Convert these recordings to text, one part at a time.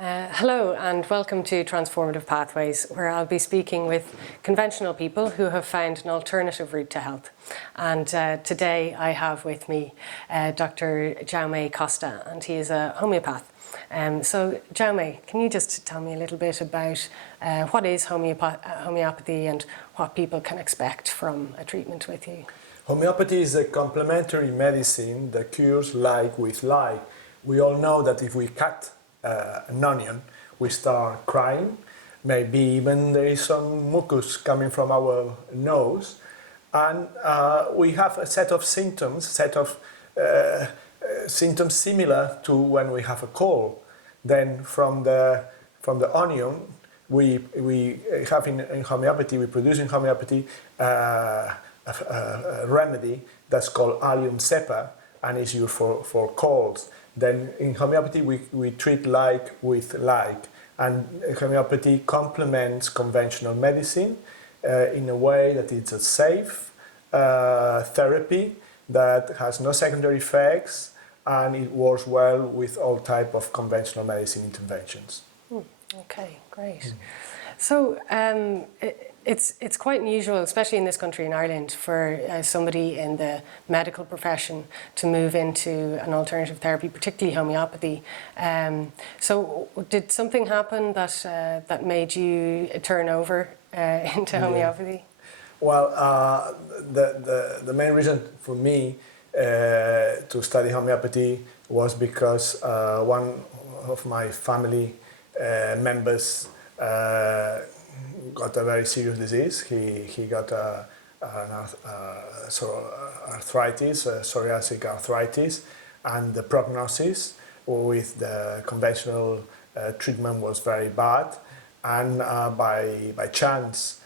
Hello and welcome to Transformative Pathways, where I'll be speaking with conventional people who have found an alternative route to health. And today I have with me Dr. Jaume Costa, and he is a homeopath. So Jaume, can you just tell me a little bit about what is homeopathy and what people can expect from a treatment with you? Homeopathy is a complementary medicine that cures like with like. We all know that if we cut an onion, we start crying. Maybe even there is some mucus coming from our nose, and we have a set of symptoms, symptoms similar to when we have a cold. Then from the onion, we have in homeopathy, we produce in homeopathy a remedy that's called allium cepa, and is used for colds. Then in homeopathy we treat like with like, and homeopathy complements conventional medicine in a way that it's a safe therapy that has no secondary effects, and it works well with all type of conventional medicine interventions. Okay, great. So it's quite unusual, especially in this country, in Ireland, for somebody in the medical profession to move into an alternative therapy, particularly homeopathy. So did something happen that made you turn over into homeopathy? Well, the main reason for me to study homeopathy was because one of my family members got a very serious disease. He got arthritis, psoriatic arthritis, and the prognosis with the conventional treatment was very bad. And by chance,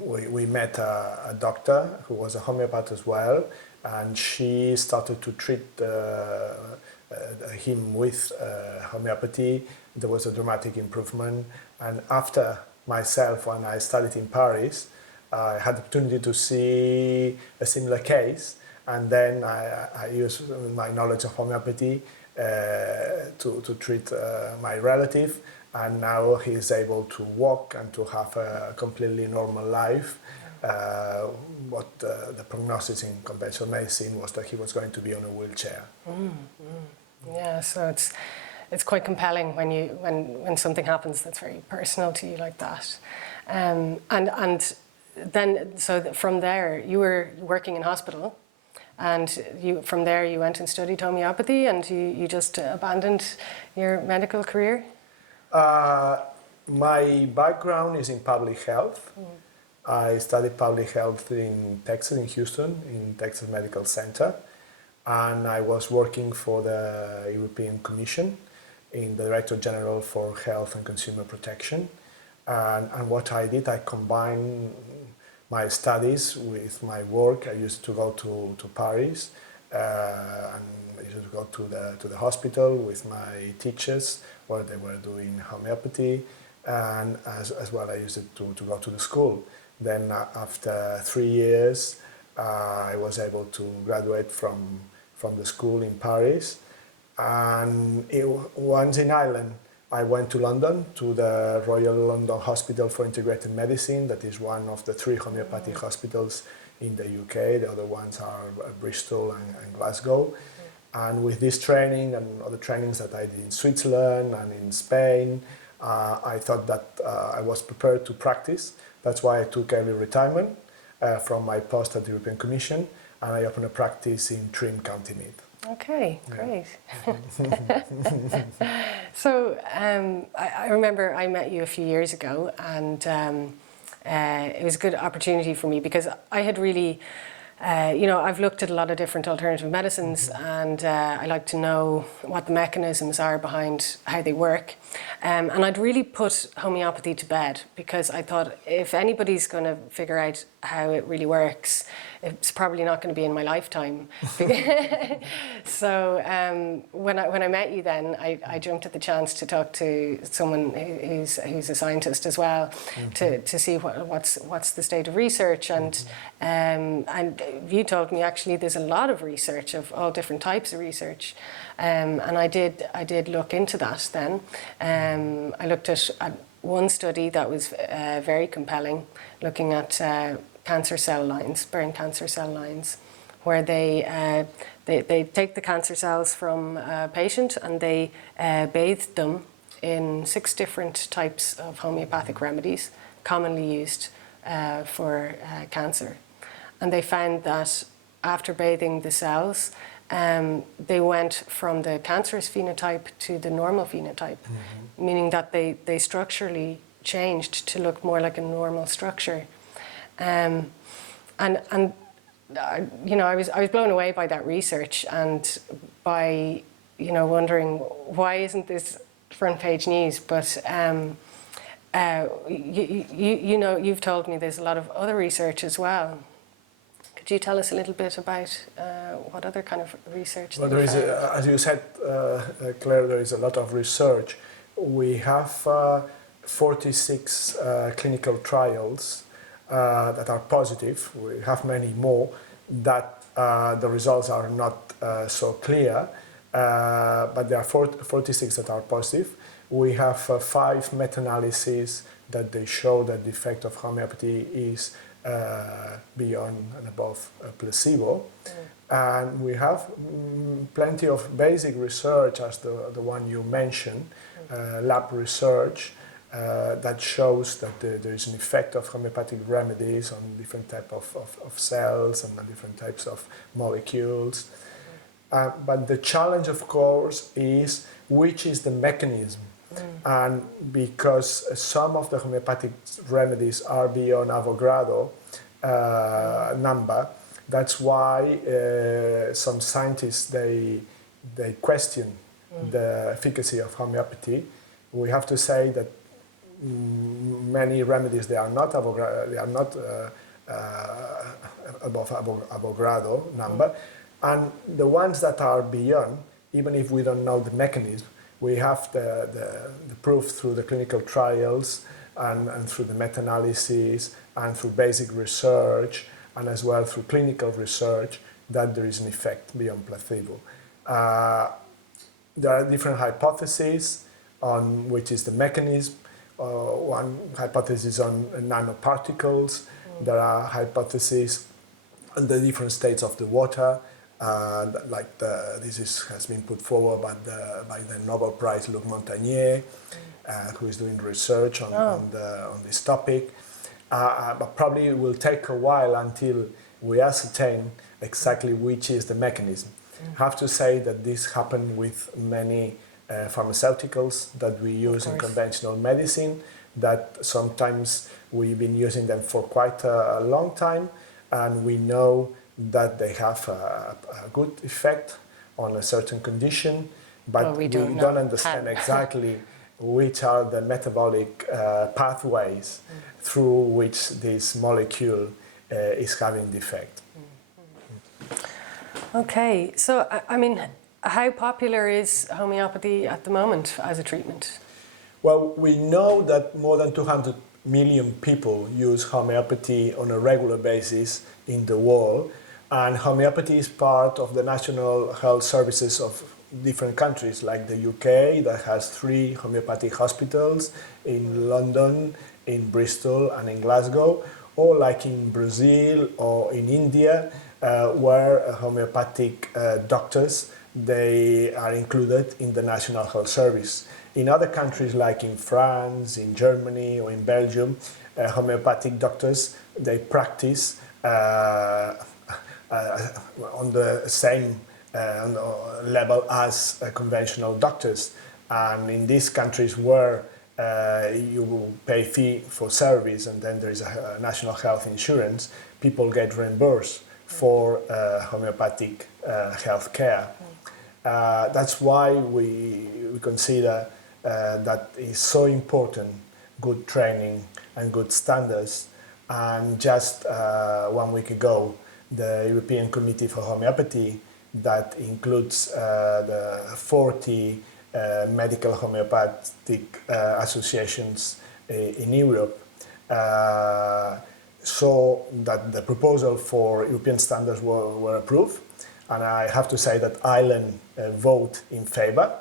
we met a doctor who was a homeopath as well, and she started to treat him with homeopathy. There was a dramatic improvement, and after myself, when I studied in Paris, I had the opportunity to see a similar case, and then I used my knowledge of homeopathy to treat my relative, and now he is able to walk and to have a completely normal life. What the prognosis in conventional medicine was that he was going to be on a wheelchair. Yeah, so it's quite compelling when something happens that's very personal to you like that. And then from there you were working in hospital, and from there you went and studied homeopathy, and you just abandoned your medical career? My background is in public health. I studied public health in Texas, in Houston, in Texas Medical Center, and I was working for the European Commission in the Director General for Health and Consumer Protection. And what I did, I combined my studies with my work. I used to go to Paris, and I used to go to the hospital with my teachers where they were doing homeopathy, and as well I used to go to the school. Then after 3 years, I was able to graduate from the school in Paris. And once in Ireland, I went to London, to the Royal London Hospital for Integrated Medicine. That is one of the 3 homeopathic hospitals in the UK. The other ones are Bristol and Glasgow. And with this training and other trainings that I did in Switzerland and in Spain, I thought that I was prepared to practice. That's why I took early retirement from my post at the European Commission, and I opened a practice in Trim, County Meath. Okay, great. So I remember I met you a few years ago, and it was a good opportunity for me because I had really, I've looked at a lot of different alternative medicines, and I like to know what the mechanisms are behind how they work. And I'd really put homeopathy to bed because I thought if anybody's going to figure out how it really works, it's probably not going to be in my lifetime. So when I met you then, I jumped at the chance to talk to someone who's a scientist as well, to see what's the state of research, and you told me actually there's a lot of research of all different types of research, and I did look into that then. I looked at one study that was very compelling, looking at cancer cell lines, brain cancer cell lines, where they take the cancer cells from a patient and they bathed them in 6 different types of homeopathic remedies commonly used for cancer. And they found that after bathing the cells, they went from the cancerous phenotype to the normal phenotype, meaning that they structurally changed to look more like a normal structure. And you know, I was blown away by that research, and by, you know, wondering why isn't this front page news? But you know, you've told me there's a lot of other research as well. Could you tell us a little bit about what other kind of research? Well, there is, as you said, Claire, there is a lot of research. We have 46 clinical trials that are positive. We have many more that the results are not so clear, but there are 46 that are positive. We have 5 meta-analyses that they show that the effect of homeopathy is beyond and above a placebo. And we have plenty of basic research, as the one you mentioned, lab research, that shows that there is an effect of homeopathic remedies on different types of cells and on different types of molecules. But the challenge, of course, is which is the mechanism. And because some of the homeopathic remedies are beyond Avogadro number, that's why some scientists they question the efficacy of homeopathy. We have to say that many remedies they are not Avogadro, they are not above Avogadro number, and the ones that are beyond, even if we don't know the mechanism, we have the proof through the clinical trials and through the meta-analysis and through basic research and as well through clinical research that there is an effect beyond placebo. There are different hypotheses on which is the mechanism. One hypothesis on nanoparticles. There are hypotheses on the different states of the water. Has been put forward by the Nobel Prize Luc Montagnier, who is doing research on this topic. But probably it will take a while until we ascertain exactly which is the mechanism. I have to say that this happened with many pharmaceuticals that we use in conventional medicine, that sometimes we've been using them for quite a long time, and we know that they have a good effect on a certain condition, but we don't understand exactly which are the metabolic pathways through which this molecule is having the effect. Okay, so I mean, how popular is homeopathy at the moment as a treatment? Well, we know that more than 200 million people use homeopathy on a regular basis in the world. And homeopathy is part of the national health services of different countries, like the UK, that has 3 homeopathic hospitals, in London, in Bristol, and in Glasgow, or like in Brazil or in India, where homeopathic doctors, they are included in the national health service. In other countries, like in France, in Germany, or in Belgium, homeopathic doctors, they practice on the same level as conventional doctors. And in these countries where you will pay fee for service and then there is a national health insurance, people get reimbursed for homeopathic health care. That's why we consider that is so important, good training and good standards. And just 1 week ago, the European Committee for Homeopathy, that includes the 40 medical homeopathic associations in Europe, saw that the proposal for European standards were approved, and I have to say that Ireland voted in favor.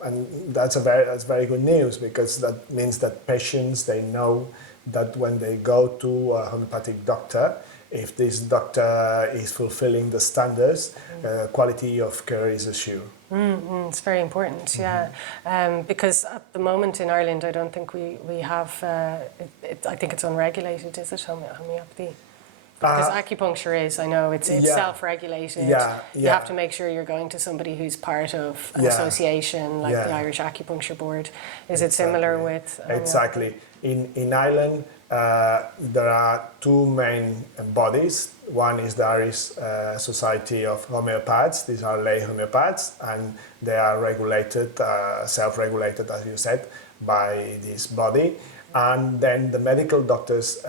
And that's very good news, because that means that patients, they know that when they go to a homeopathic doctor, if this doctor is fulfilling the standards, quality of care is assured. It's very important, yeah. Because at the moment in Ireland, I don't think we have, I think it's unregulated, is it, homeopathy? Because acupuncture is, I know, it's self-regulated. You have to make sure you're going to somebody who's part of an association, like the Irish Acupuncture Board. Is it similar with homeopathy? Exactly. In Ireland, there are two main bodies. One is the Irish Society of Homeopaths. These are lay homeopaths, and they are regulated, self-regulated, as you said, by this body. And then the medical doctors,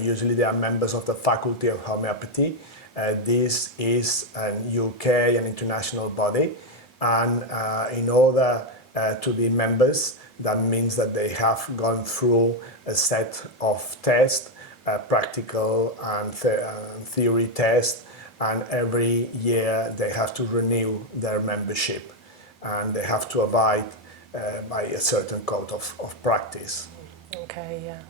usually they are members of the Faculty of Homeopathy. This is an UK and international body, and in order to be members, that means that they have gone through a set of tests, practical and theory tests, and every year they have to renew their membership, and they have to abide by a certain code of practice. Okay, yeah.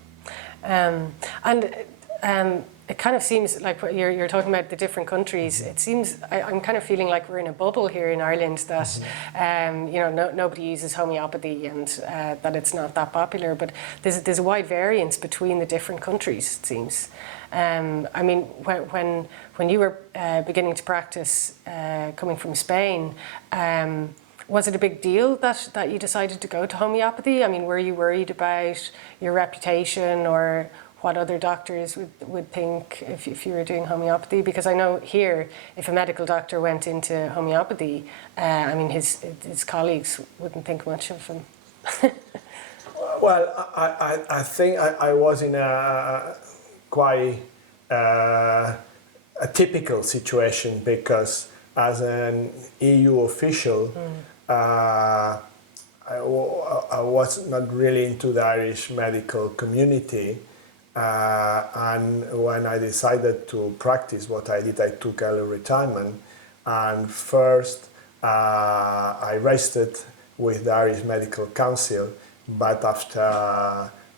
It kind of seems like what you're talking about the different countries. It seems I'm kind of feeling like we're in a bubble here in Ireland, that nobody uses homeopathy, and that it's not that popular. But there's a wide variance between the different countries, it seems. I mean, when you were beginning to practice, coming from Spain, was it a big deal that you decided to go to homeopathy? I mean, were you worried about your reputation or what other doctors would think if you were doing homeopathy? Because I know here, if a medical doctor went into homeopathy, I mean, his colleagues wouldn't think much of him. Well, I think I was in a quite a typical situation, because as an EU official, I was not really into the Irish medical community, and when I decided to practice what I did, I took early retirement, and first I registered with the Irish Medical Council, but after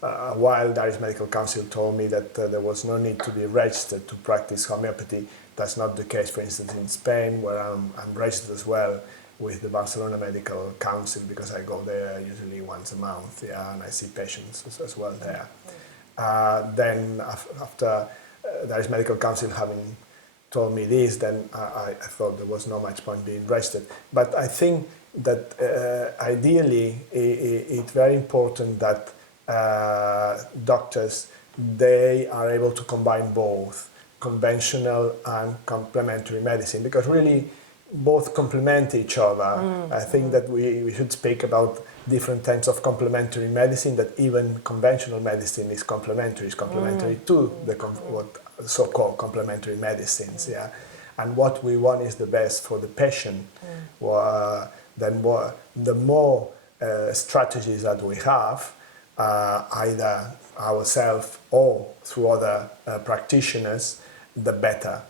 a while the Irish Medical Council told me that there was no need to be registered to practice homeopathy. That's not the case, for instance, in Spain, where I'm registered as well with the Barcelona Medical Council, because I go there usually once a month, and I see patients as well there. Then after the Irish Medical Council having told me this, then I thought there was not much point being registered. But I think that ideally it's very important that doctors, they are able to combine both conventional and complementary medicine, because really both complement each other. I think that we should speak about different types of complementary medicine, that even conventional medicine is complementary to the what so-called complementary medicines, and what we want is the best for the patient. The more strategies that we have, either ourselves or through other practitioners, the better.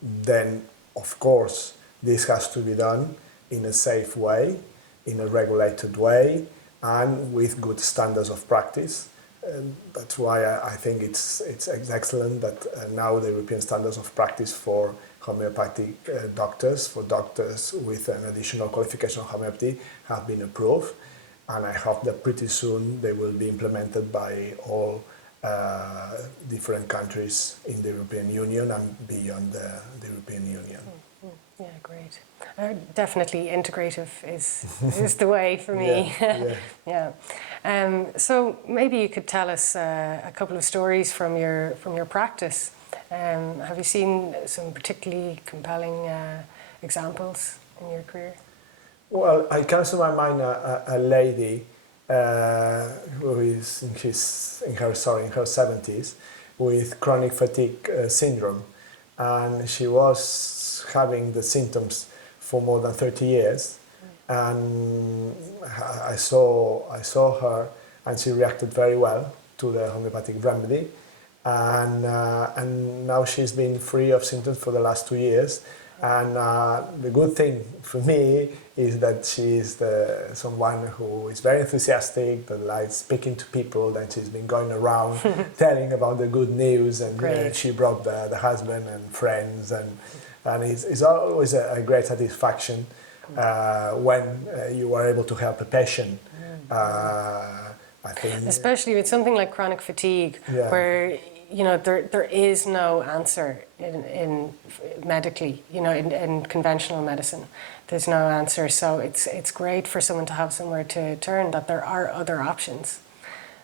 Then, of course, this has to be done in a safe way, in a regulated way, and with good standards of practice. That's why I think it's excellent that now the European standards of practice for homeopathic doctors, for doctors with an additional qualification of homeopathy, have been approved, and I hope that pretty soon they will be implemented by all different countries in the European Union and beyond the European Union. Yeah, great. Definitely integrative is the way for me. Yeah. So maybe you could tell us a couple of stories from your practice. Have you seen some particularly compelling examples in your career? Well, I comes to my mind a lady who is in her 70s, with chronic fatigue syndrome, and she was having the symptoms for more than 30 years. And I saw her, and she reacted very well to the homeopathic remedy, and now she's been free of symptoms for the last 2 years. And the good thing for me is that she's someone who is very enthusiastic, that likes speaking to people, that she's been going around telling about the good news, and she brought the husband and friends, and it's always a great satisfaction when you are able to help a patient. I think, especially with something like chronic fatigue, where there is no answer in medically, in conventional medicine. There's no answer, so it's great for someone to have somewhere to turn, that there are other options,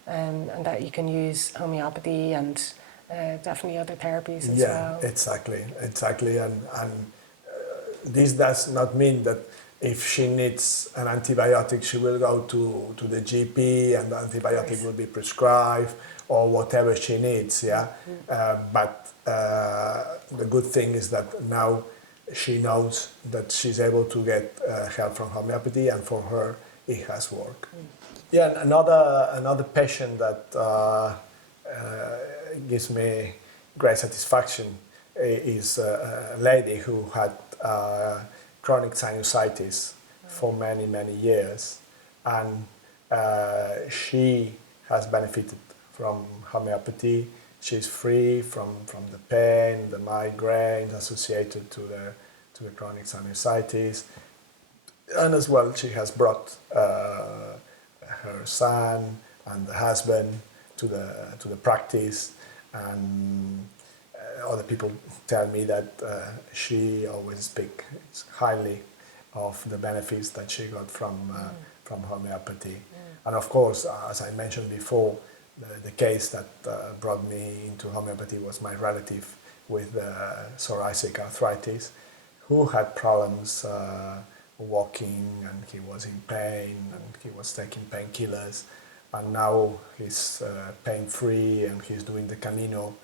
and that you can use homeopathy and definitely other therapies as well. Yeah, exactly, and this does not mean that if she needs an antibiotic, she will go to the GP and the antibiotic will be prescribed, or whatever she needs, but the good thing is that now she knows that she's able to get help from homeopathy, and for her it has worked. Yeah, another patient that gives me great satisfaction is a lady who had chronic sinusitis for many years, and she has benefited from homeopathy. She's free from the pain, the migraines associated to the chronic sinusitis, and as well she has brought her son and the husband to the practice, and other people tell me that she always speaks highly of the benefits that she got from homeopathy. And of course, as I mentioned before, the case that brought me into homeopathy was my relative with psoriatic arthritis, who had problems walking, and he was in pain, and he was taking painkillers, and now he's pain-free, and he's doing the Camino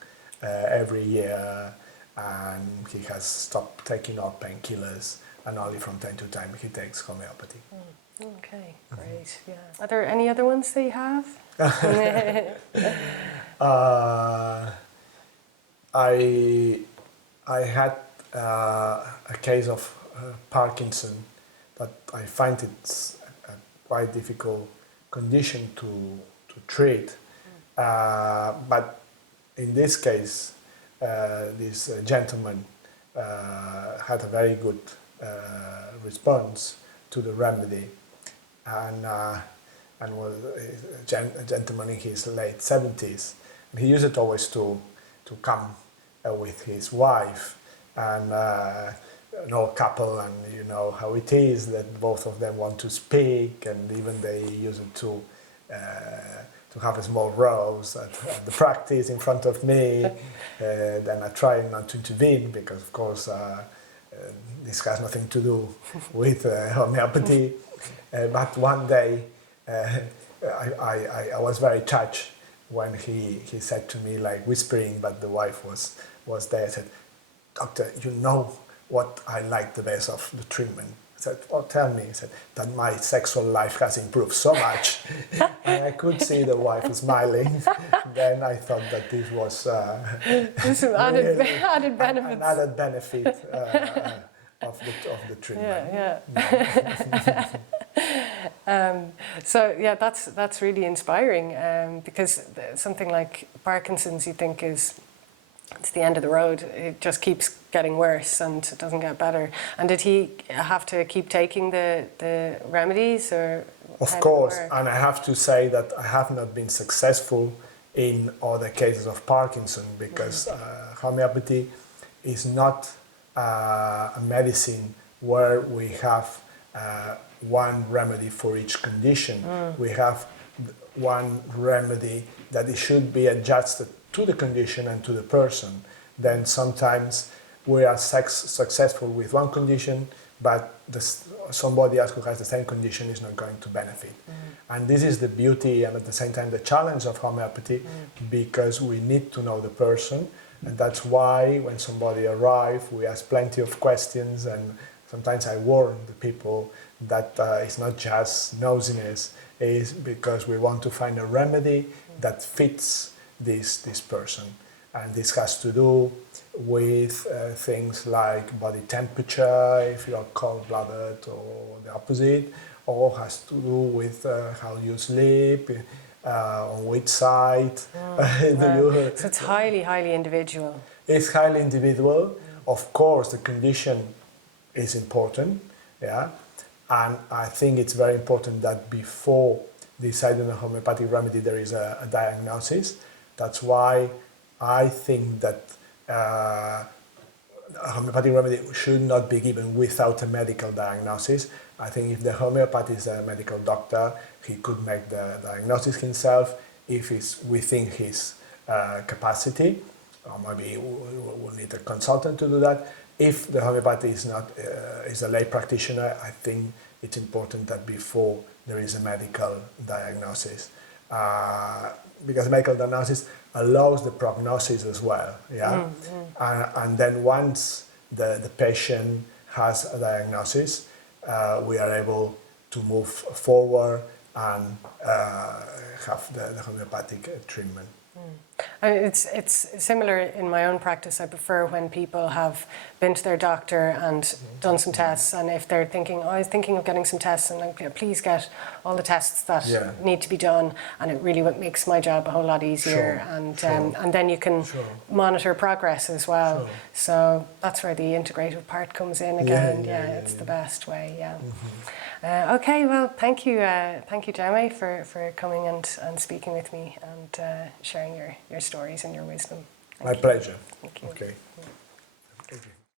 every year, and he has stopped taking all painkillers, and only from time to time he takes homeopathy. Okay, great. Yeah. Are there any other ones that you have? I had a case of Parkinson, but I find it's a quite difficult condition to treat. But in this case, this gentleman had a very good response to the remedy, and was a gentleman in his late 70s. He used it always to come with his wife, and an old couple, and you know how it is that both of them want to speak, and even they use it to have a small rose at the practice in front of me. Then I try not to intervene, because of course this has nothing to do with homeopathy. But one day I was very touched when he said to me, like whispering, but the wife was there, said, "Doctor, you know what I like the best of the treatment?" I said, "Oh, tell me." He said, "That my sexual life has improved so much." And I could see the wife smiling. Then I thought that this was some added benefits. An added benefit of the treatment. Yeah. So yeah, that's really inspiring, because something like Parkinson's, you think it's the end of the road. It just keeps getting worse and it doesn't get better. And did he have to keep taking the remedies, or? Of course, and I have to say that I have not been successful in other cases of Parkinson, because homeopathy is not a medicine where we have one remedy for each condition. We have one remedy that it should be adjusted to the condition and to the person. Then sometimes we are successful with one condition, but somebody else who has the same condition is not going to benefit. And this is the beauty and at the same time the challenge of homeopathy, because we need to know the person, and that's why when somebody arrives we ask plenty of questions, and sometimes I warn the people that it's not just nosiness, it's because we want to find a remedy that fits this person. And this has to do with things like body temperature, if you are cold-blooded or the opposite, or has to do with how you sleep, on which side. So it's highly individual. It's highly individual. Of course, the condition is important, yeah, and I think it's very important that before deciding on a homeopathic remedy there is a diagnosis. That's why I think that a homeopathic remedy should not be given without a medical diagnosis. I think if the homeopath is a medical doctor, he could make the diagnosis himself if it's within his capacity, or maybe we'll need a consultant to do that. If the homeopath is not is a lay practitioner, I think it's important that before there is a medical diagnosis, because medical diagnosis allows the prognosis as well, yeah. And then once the patient has a diagnosis, we are able to move forward and have the homeopathic treatment. It's similar in my own practice. I prefer when people have been to their doctor and done some tests, and if they're thinking, oh, I was thinking of getting some tests, and like, please get all the tests that need to be done, and it really makes my job a whole lot easier. And then you can monitor progress as well. So that's where the integrative part comes in again. It's the best way. Okay, well, thank you, Jaume, for coming and speaking with me and sharing your stories and your wisdom. My pleasure. Thank you. Okay. Thank you.